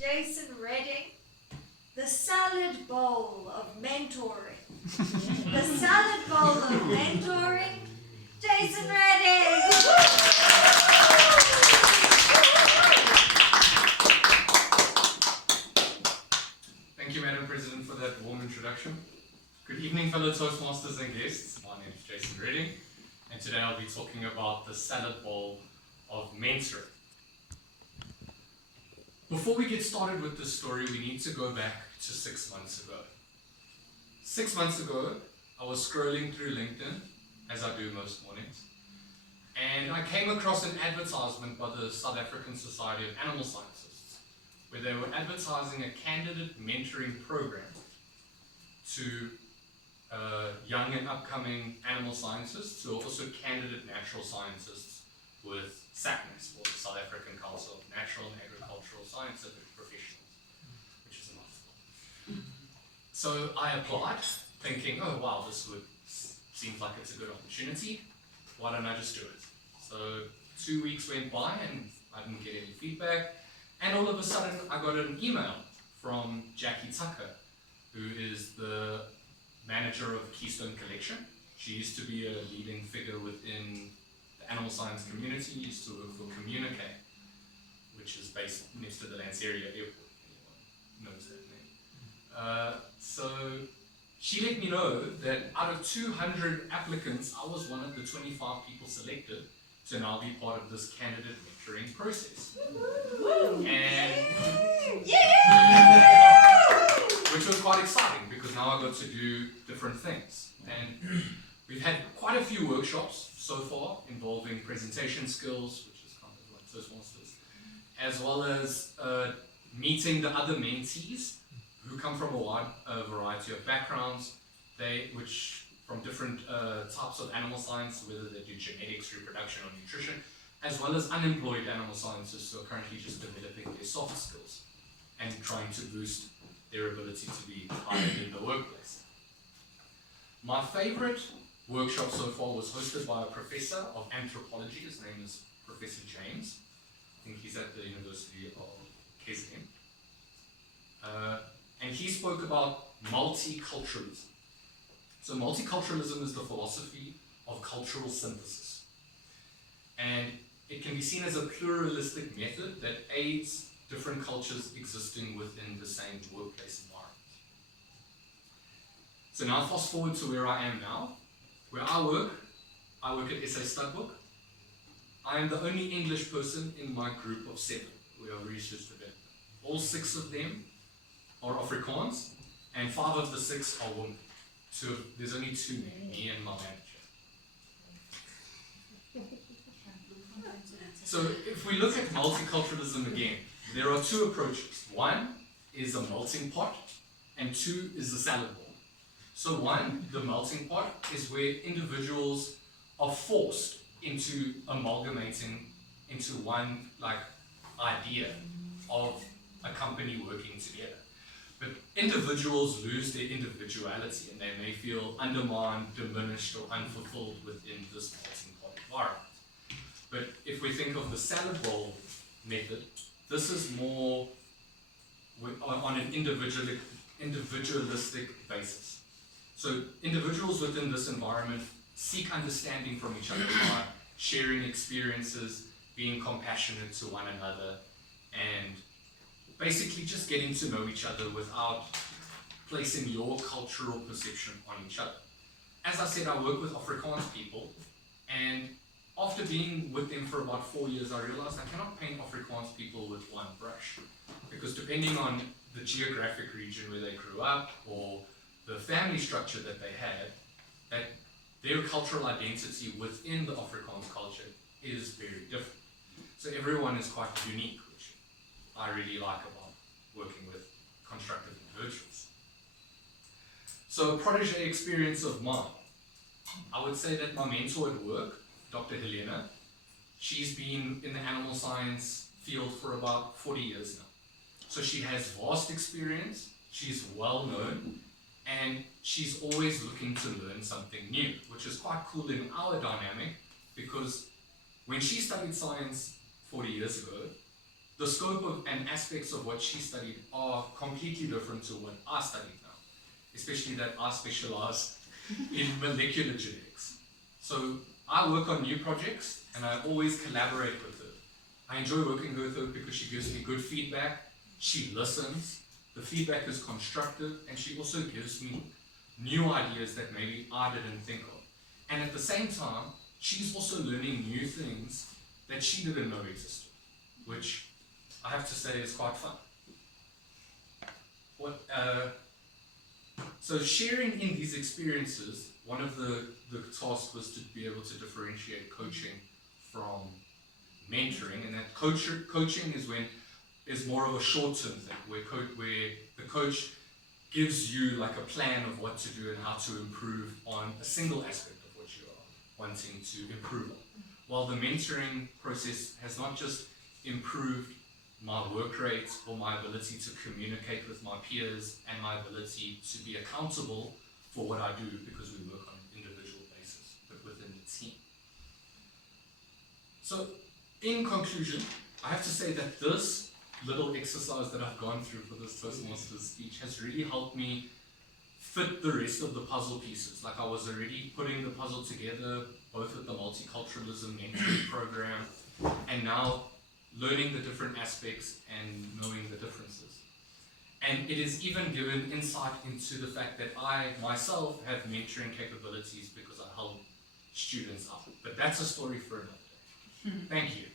Jason Redding, the salad bowl of mentoring. The salad bowl of mentoring, Jason Redding! Thank you, Madam President, for that warm introduction. Good evening, fellow Toastmasters and guests. My name is Jason Redding, and today I'll be talking about the salad bowl of mentoring. Before we get started with this story, we need to go back to 6 months ago. 6 months ago, I was scrolling through LinkedIn, as I do most mornings, and I came across an advertisement by the South African Society of Animal Scientists, where they were advertising a candidate mentoring program to young and upcoming animal scientists who are also candidate natural scientists with SACNAS, or the South African Council of Natural and Agricultural Scientific Professionals, which is a mouthful. So I applied, thinking, oh wow, seems like it's a good opportunity. Why don't I just do it? So 2 weeks went by and I didn't get any feedback. And all of a sudden I got an email from Jackie Tucker, who is the manager of Keystone Collection. She used to be a leading figure within the animal science community, used to work for Communicate, which is based next to the Lanseria Airport. Anyone knows that name? So she let me know that out of 200 applicants, I was one of the 25 people selected to now be part of this candidate mentoring process. And which was quite exciting because now I got to do different things. And we've had quite a few workshops so far involving presentation skills, which is kind of like Toastmasters, as well as meeting the other mentees who come from a wide variety of backgrounds, which from different types of animal science, whether they do genetics, reproduction, or nutrition, as well as unemployed animal scientists who are currently just developing their soft skills and trying to boost their ability to be hired in the workplace. My favorite workshop so far was hosted by a professor of anthropology. His name is Professor James. I think he's at the University of KZN. And he spoke about multiculturalism. So multiculturalism is the philosophy of cultural synthesis. And it can be seen as a pluralistic method that aids different cultures existing within the same workplace environment. So now fast forward to where I am now. Where I work at SA Studbook. I am the only English person in my group of 7 who are research development. All 6 of them are Afrikaans, and 5 of the 6 are women. So there's only 2 men, me and my manager. So if we look at multiculturalism again, there are 2 approaches. One is a melting pot, and 2 is the salad bowl. So one, the melting pot, is where individuals are forced into amalgamating into one idea of a company working together. But individuals lose their individuality and they may feel undermined, diminished, or unfulfilled within this melting pot environment. But if we think of the salad bowl method, this is more on an individualistic basis. So individuals within this environment seek understanding from each other by sharing experiences, being compassionate to one another, and basically just getting to know each other without placing your cultural perception on each other. As I said, I work with Afrikaans people, and after being with them for about 4 years, I realized I cannot paint Afrikaans people with one brush, because depending on the geographic region where they grew up or the family structure that they had, that their cultural identity within the Afrikaans culture is very different. So everyone is quite unique, which I really like about working with constructive individuals. So a protege experience of mine, I would say that my mentor at work, Dr. Helena, she's been in the animal science field for about 40 years now. So she has vast experience, she's well known, and she's always looking to learn something new, which is quite cool in our dynamic, because when she studied science 40 years ago, the scope of and aspects of what she studied are completely different to what I studied now, especially that I specialize in molecular genetics. So I work on new projects and I always collaborate with her. I enjoy working with her because she gives me good feedback, she listens, the feedback is constructive, and she also gives me new ideas that maybe I didn't think of. And at the same time, she's also learning new things that she didn't know existed, which I have to say is quite fun. So sharing in these experiences, one of the tasks was to be able to differentiate coaching from mentoring, and that coaching is more of a short-term thing, where the coach gives you like a plan of what to do and how to improve on a single aspect of what you are wanting to improve on. While the mentoring process has not just improved my work rate or my ability to communicate with my peers and my ability to be accountable for what I do, because we work on an individual basis, but within the team. So in conclusion, I have to say that this little exercise that I've gone through for this Toastmasters speech has really helped me fit the rest of the puzzle pieces. Like I was already putting the puzzle together, both with the multiculturalism mentoring program, and now learning the different aspects and knowing the differences. And it has even given insight into the fact that I myself have mentoring capabilities because I help students out. But that's a story for another day. Thank you.